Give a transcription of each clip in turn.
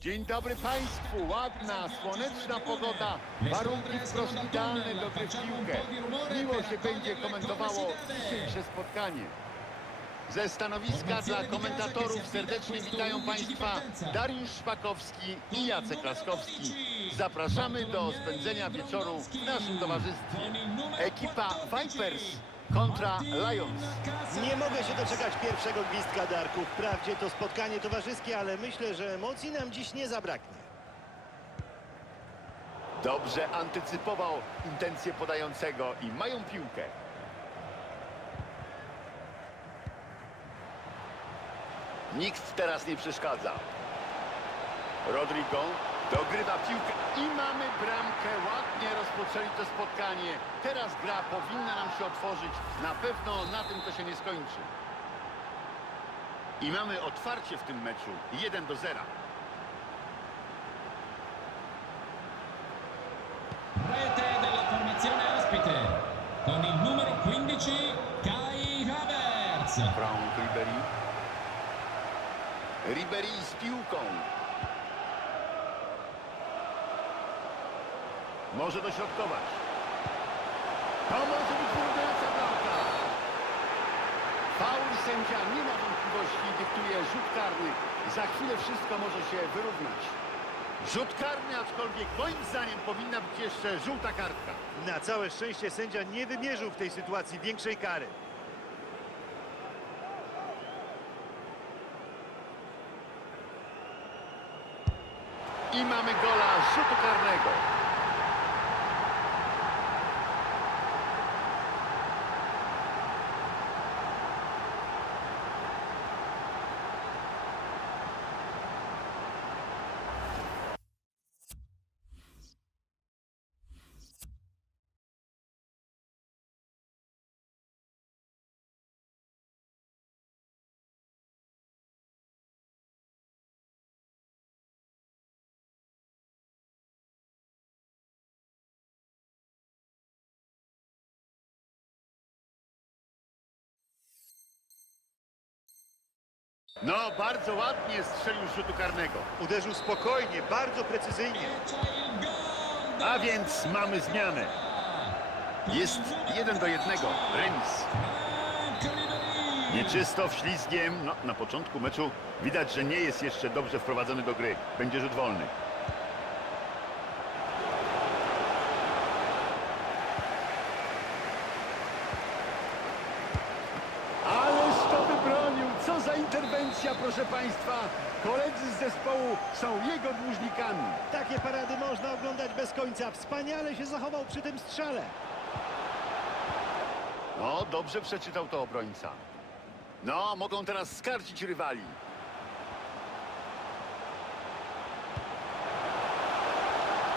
Dzień dobry Państwu, ładna, słoneczna pogoda, warunki wprost idealne do gry w piłkę. Miło się będzie komentowało dzisiejsze spotkanie. Ze stanowiska dla komentatorów serdecznie witają Państwa Dariusz Szpakowski i Jacek Laskowski. Zapraszamy do spędzenia wieczoru w naszym towarzystwie. Ekipa Vipers kontra Lions. Nie mogę się doczekać pierwszego gwizdka Darku. Wprawdzie to spotkanie towarzyskie, ale myślę, że emocji nam dziś nie zabraknie. Dobrze antycypował intencje podającego i mają piłkę. Nikt teraz nie przeszkadza. Rodrigo dogrywa piłkę i mamy bramkę. Ładnie rozpoczęli to spotkanie. Teraz gra powinna nam się otworzyć. Na pewno na tym to się nie skończy. I mamy otwarcie w tym meczu. 1 do 0. Rete della formazione ospite con il numero 15 Kai Havertz. Frank Ribery. Ribery z piłką. Może dośrodkować. To może być wyrównująca bramka. Faul sędzia nie ma wątpliwości, dyktuje rzut karny. Za chwilę wszystko może się wyrównać. Rzut karny, aczkolwiek moim zdaniem powinna być jeszcze żółta kartka. Na całe szczęście sędzia nie wymierzył w tej sytuacji większej kary. I mamy gola rzutu karnego. No, bardzo ładnie strzelił z rzutu karnego. Uderzył spokojnie, bardzo precyzyjnie. A więc mamy zmianę. Jest jeden do jednego. Remis. Nieczysto, wślizgiem. No, na początku meczu widać, że nie jest jeszcze dobrze wprowadzony do gry. Będzie rzut wolny. Ależ to wybronił! Co za interwencja, proszę Państwa! Koledzy z zespołu są jego dłużnikami. Takie parady można oglądać bez końca. Wspaniale się zachował przy tym strzale. No, dobrze przeczytał to obrońca. No, mogą teraz skarcić rywali.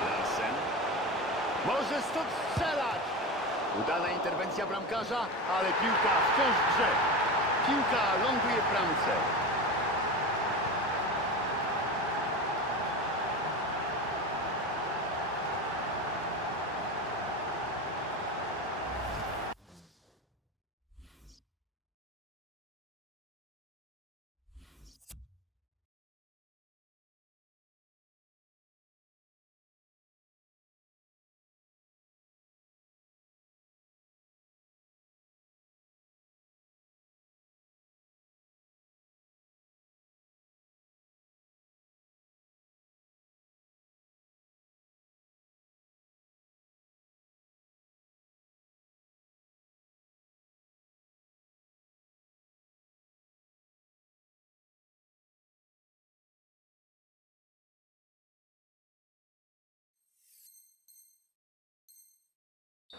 Larsen. Może stąd strzelać! Udana interwencja bramkarza, ale piłka wciąż grze. Piłka ląduje w bramce.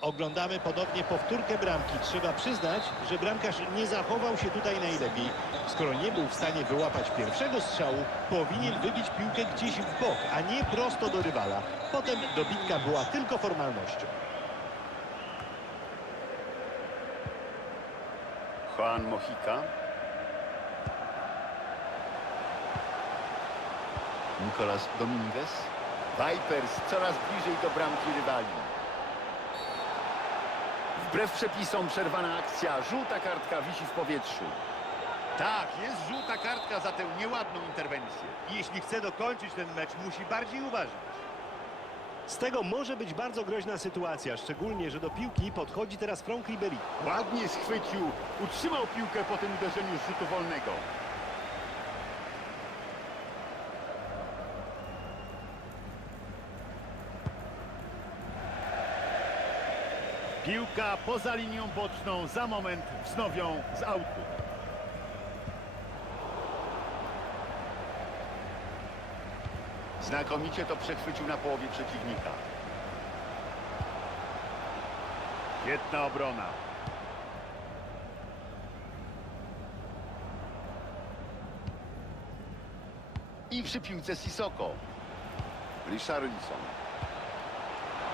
Oglądamy ponownie powtórkę bramki. Trzeba przyznać, że bramkarz nie zachował się tutaj najlepiej. Skoro nie był w stanie wyłapać pierwszego strzału, powinien wybić piłkę gdzieś w bok, a nie prosto do rywala. Potem dobitka była tylko formalnością. Juan Mojica. Nicolas Dominguez. Vipers coraz bliżej do bramki rywali. Wbrew przepisom przerwana akcja. Żółta kartka wisi w powietrzu. Tak, jest żółta kartka za tę nieładną interwencję. Jeśli chce dokończyć ten mecz, musi bardziej uważać. Z tego może być bardzo groźna sytuacja, szczególnie, że do piłki podchodzi teraz Franck Ribéry. Ładnie schwycił, utrzymał piłkę po tym uderzeniu z rzutu wolnego. Piłka poza linią boczną, za moment wznowią z autu. Znakomicie to przechwycił na połowie przeciwnika. Świetna obrona. I przy piłce Sisoko. Richarlison.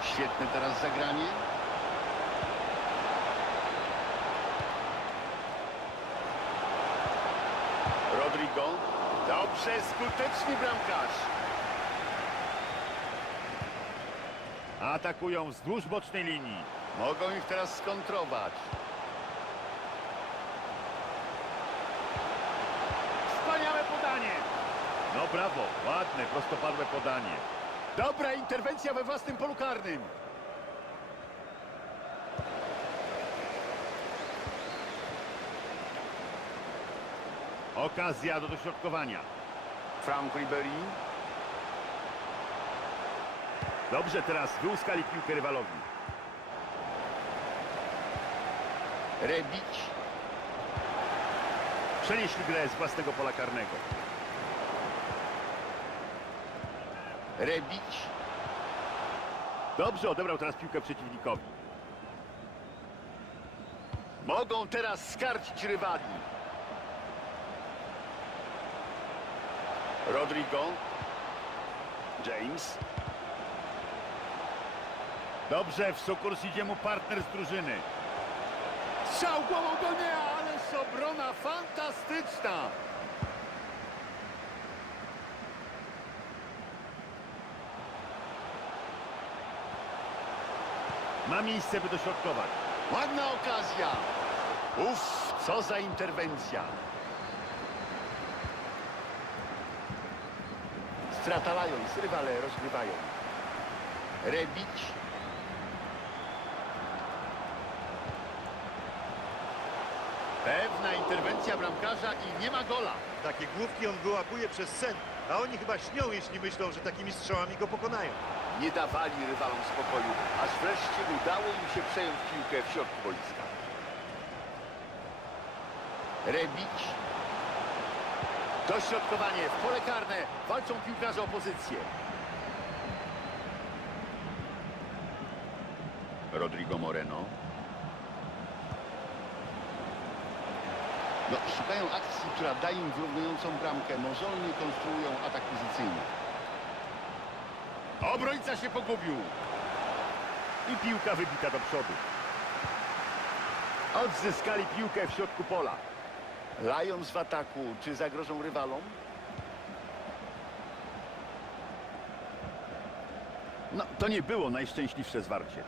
Świetne teraz zagranie. Rodrigo. Dobrze, skuteczny bramkarz. Atakują wzdłuż bocznej linii. Mogą ich teraz skontrować. Wspaniałe podanie. No brawo, ładne, prostopadłe podanie. Dobra interwencja we własnym polu karnym. Okazja do dośrodkowania. Frank Ribery. Dobrze, teraz wyłuskali piłkę rywalowi. Rebić. Przenieśli grę z własnego pola karnego. Rebić. Dobrze odebrał teraz piłkę przeciwnikowi. Mogą teraz skarcić rywali. Rodrigo. James. Dobrze, w sukurs idzie mu partner z drużyny. Strzał głową do nie, ależ obrona fantastyczna. Ma miejsce, by dośrodkować. Ładna okazja. Uff, co za interwencja. Strata Lions, rywale rozgrywają. Rebić. Pewna interwencja bramkarza i nie ma gola. Takie główki on wyłapuje przez sen, a oni chyba śnią, jeśli myślą, że takimi strzałami go pokonają. Nie dawali rywalom spokoju, aż wreszcie udało im się przejąć piłkę w środku boiska. Rebić. Dośrodkowanie w pole karne. Walczą piłkarze o pozycję. Rodrigo Moreno. No, szukają akcji, która daje im wyrównującą bramkę. Mozolnie konstruują atak pozycyjny. Obrońca się pogubił. I piłka wybita do przodu. Odzyskali piłkę w środku pola. Lions w ataku. Czy zagrożą rywalom? No, to nie było najszczęśliwsze zwarcie.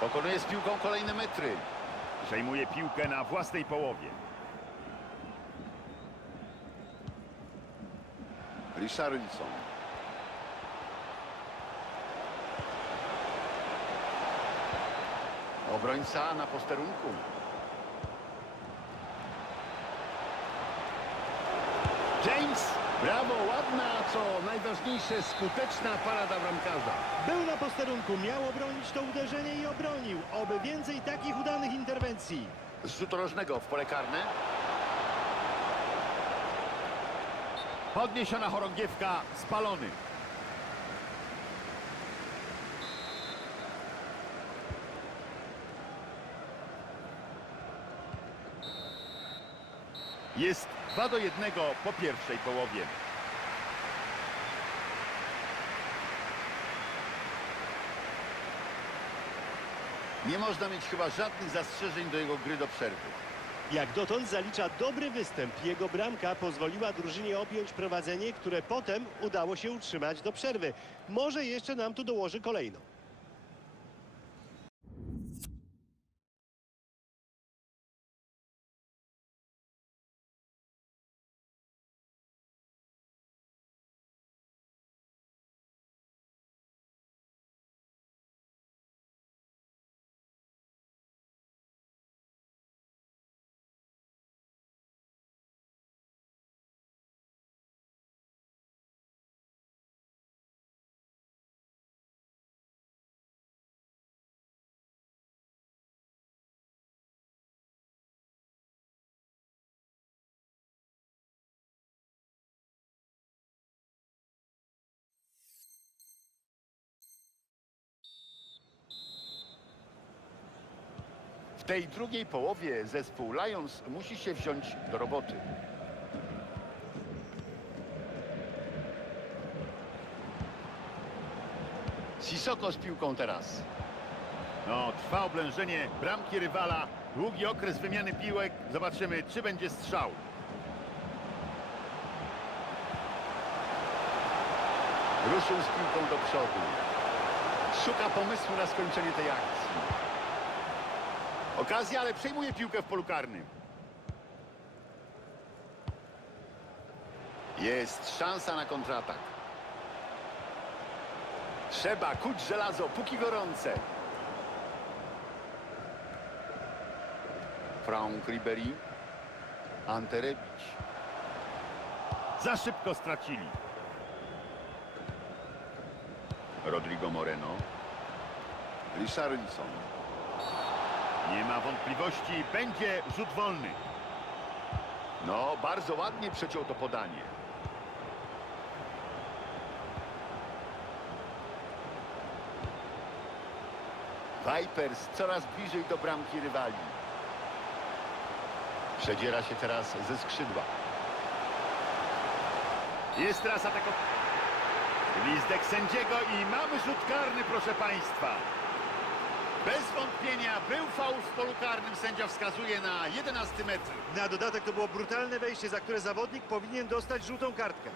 Pokonuje z piłką kolejne metry. Przejmuje piłkę na własnej połowie. Richarlison. Obrońca na posterunku. James, brawo, ładna, co najważniejsze, skuteczna parada bramkarza. Był na posterunku, miał obronić to uderzenie i obronił. Oby więcej takich udanych interwencji. Z rzutu rożnego w pole karne. Podniesiona chorągiewka, spalony. Jest 2 do 1 po pierwszej połowie. Nie można mieć chyba żadnych zastrzeżeń do jego gry do przerwy. Jak dotąd zalicza dobry występ. Jego bramka pozwoliła drużynie objąć prowadzenie, które potem udało się utrzymać do przerwy. Może jeszcze nam tu dołoży kolejną. Tej drugiej połowie zespół Lions musi się wziąć do roboty. Sisoko z piłką teraz. No, trwa oblężenie bramki rywala. Długi okres wymiany piłek. Zobaczymy, czy będzie strzał. Ruszył z piłką do przodu. Szuka pomysłu na skończenie tej akcji. Okazja, ale przejmuje piłkę w polu karnym. Jest szansa na kontratak. Trzeba kuć żelazo, póki gorące. Frank Ribery. Ante Rebic. Za szybko stracili. Rodrigo Moreno. Richarlison. Nie ma wątpliwości, będzie rzut wolny. No, bardzo ładnie przeciął to podanie. Vipers coraz bliżej do bramki rywali. Przedziera się teraz ze skrzydła. Jest teraz atako... Gwizdek sędziego i mamy rzut karny, proszę Państwa. Bez wątpienia był faul w polu karnym. Sędzia wskazuje na 11 metr. Na dodatek to było brutalne wejście, za które zawodnik powinien dostać żółtą kartkę.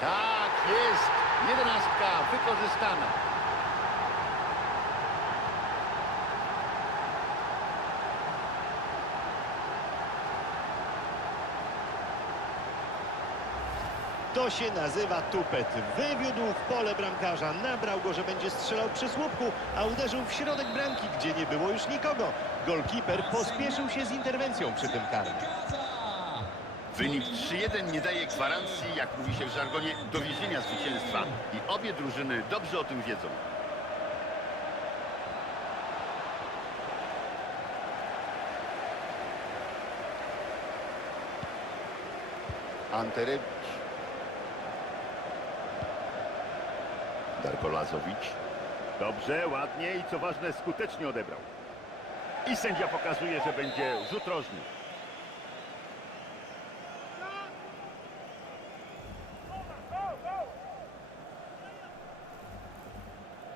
Tak, jest. Jedenastka wykorzystana. To się nazywa tupet. Wywiódł w pole bramkarza, nabrał go, że będzie strzelał przy słupku, a uderzył w środek bramki, gdzie nie było już nikogo. Golkiper pospieszył się z interwencją przy tym karnym. Wynik 3-1 nie daje gwarancji, jak mówi się w żargonie, dowiezienia zwycięstwa. I obie drużyny dobrze o tym wiedzą. Ante Darko Lazowicz. Dobrze, ładnie i co ważne, skutecznie odebrał. I sędzia pokazuje, że będzie rzut rożny.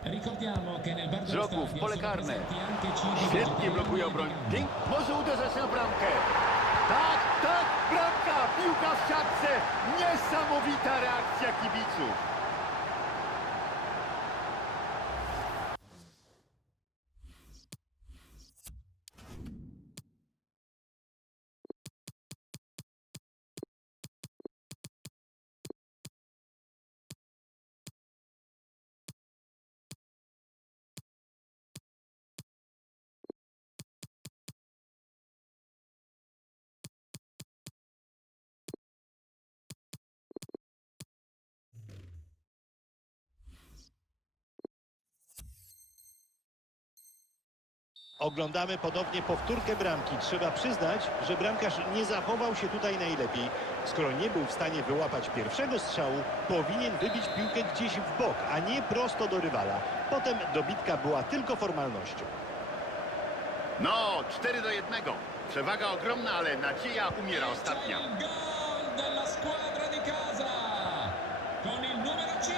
Ricordiamo che nel bar Z dello rogu w stadio pole karne. Świetnie blokuje obroń. Pięk... Może uderzać na bramkę. Tak, tak, bramka, piłka w siatce. Niesamowita reakcja kibiców. Oglądamy ponownie powtórkę bramki. Trzeba przyznać, że bramkarz nie zachował się tutaj najlepiej. Skoro nie był w stanie wyłapać pierwszego strzału, powinien wybić piłkę gdzieś w bok, a nie prosto do rywala. Potem dobitka była tylko formalnością. No, 4 do 1. Przewaga ogromna, ale nadzieja umiera ostatnia. Il gol della squadra di casa con il numero 5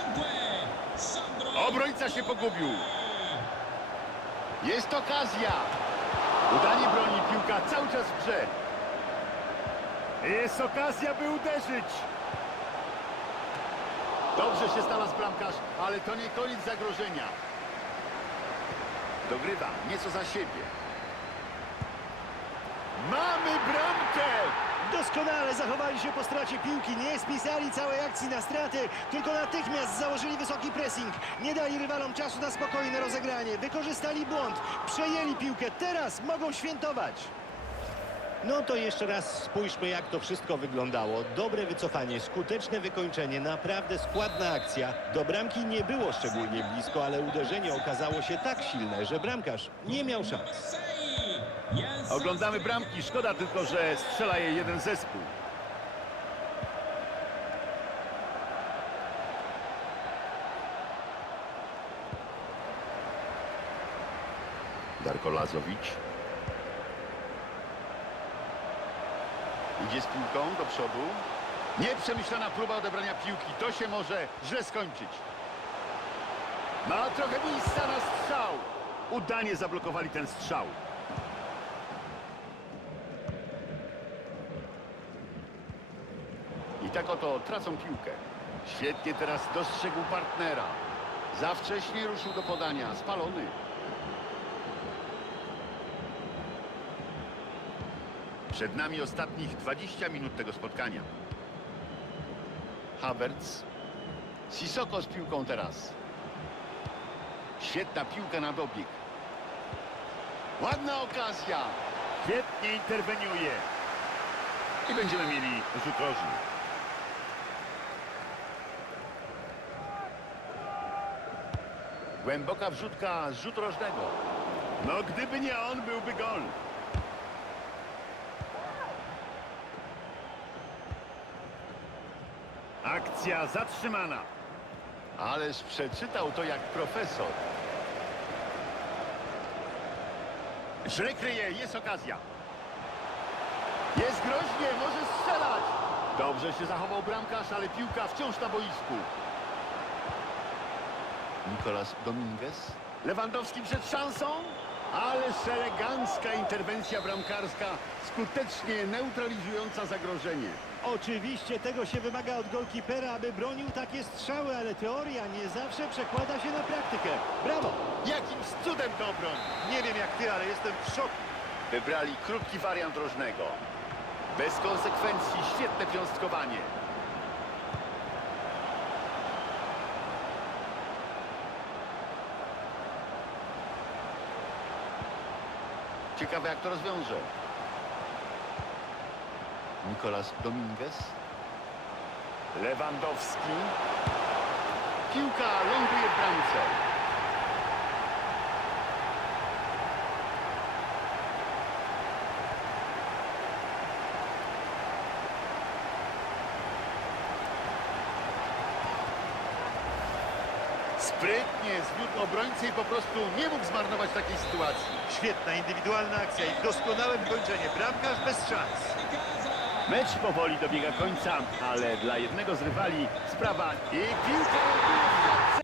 Sandro Obrońca się pogubił. Jest okazja. Udanie broni, piłka cały czas w grze. Jest okazja, by uderzyć. Dobrze się znalazł bramkarz, ale to nie koniec zagrożenia. Dogrywa nieco za siebie. Mamy bramkę! Doskonale zachowali się po stracie piłki, nie spisali całej akcji na straty, tylko natychmiast założyli wysoki pressing. Nie dali rywalom czasu na spokojne rozegranie, wykorzystali błąd, przejęli piłkę, teraz mogą świętować. No to jeszcze raz spójrzmy jak to wszystko wyglądało. Dobre wycofanie, skuteczne wykończenie, naprawdę składna akcja. Do bramki nie było szczególnie blisko, ale uderzenie okazało się tak silne, że bramkarz nie miał szans. 6 Jens Oglądamy bramki, szkoda tylko, że strzela je jeden zespół. Darko Lazowicz. Idzie z piłką do przodu. Nieprzemyślana próba odebrania piłki. To się może źle skończyć. Ma trochę miejsca na strzał. Udanie zablokowali ten strzał. Tak oto tracą piłkę. Świetnie teraz dostrzegł partnera. Za wcześnie ruszył do podania. Spalony. Przed nami ostatnich 20 minut tego spotkania. Havertz. Sisoko z piłką teraz. Świetna piłka na dobieg. Ładna okazja. Świetnie interweniuje. I będziemy mieli rzut rożny. Głęboka wrzutka z rzutu rożnego. No gdyby nie on, byłby gol. Akcja zatrzymana. Ależ przeczytał to jak profesor. Źle kryje, jest okazja. Jest groźnie, może strzelać. Dobrze się zachował bramkarz, ale piłka wciąż na boisku. Nicolas Dominguez. Lewandowski przed szansą. Ależ elegancka interwencja bramkarska, skutecznie neutralizująca zagrożenie. Oczywiście tego się wymaga od golkipera, aby bronił takie strzały, ale teoria nie zawsze przekłada się na praktykę. Brawo! Jakimś cudem to obronił. Nie wiem jak ty, ale jestem w szoku. Wybrali krótki wariant rożnego. Bez konsekwencji, świetne piąstkowanie. Ciekawe jak to rozwiąże. Nicolas Dominguez. Lewandowski. Piłka ląduje w bramce. Sprytnie zwiódł obrońcy i po prostu nie mógł zmarnować takiej sytuacji. Świetna indywidualna akcja i doskonałe wykończenie. Bramkarz bez szans. Mecz powoli dobiega końca, ale dla jednego z rywali sprawa i piłka.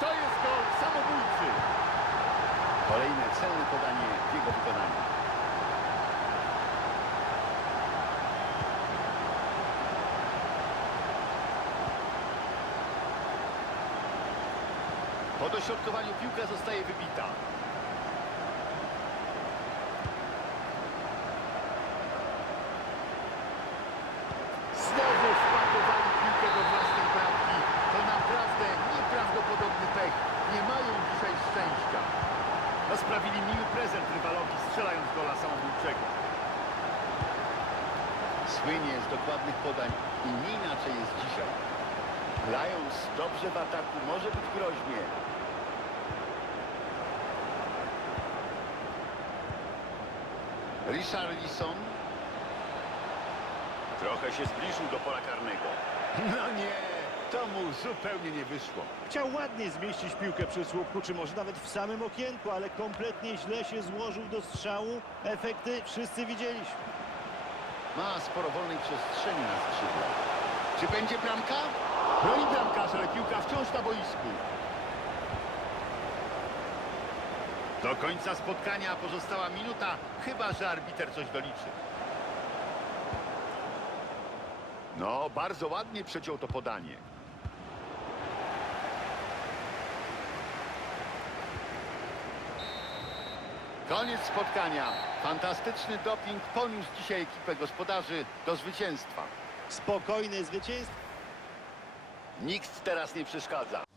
To jest gol samobójczy. Kolejne celne podanie w jego wykonaniu. Po dośrodkowaniu piłka zostaje wybita. Znowu wpakowali piłkę do własnej bramki. To naprawdę nieprawdopodobny pech. Nie mają dzisiaj szczęścia. No sprawili miły prezent rywalowi, strzelając gola samobójczego. Słynie z dokładnych podań i nie inaczej jest dzisiaj. Dobrze w ataku, może być groźnie. Richarlison. Trochę się zbliżył do pola karnego. No nie, to mu zupełnie nie wyszło. Chciał ładnie zmieścić piłkę przy słupku, czy może nawet w samym okienku, ale kompletnie źle się złożył do strzału. Efekty wszyscy widzieliśmy. Ma sporo wolnej przestrzeni na skrzydle. Czy będzie bramka? Broni bramkarz, ale piłka wciąż na boisku. Do końca spotkania pozostała minuta, chyba że arbiter coś doliczy. No, bardzo ładnie przeciął to podanie. Koniec spotkania. Fantastyczny doping poniósł dzisiaj ekipę gospodarzy do zwycięstwa. Spokojne zwycięstwo. Nikt teraz nie przeszkadza.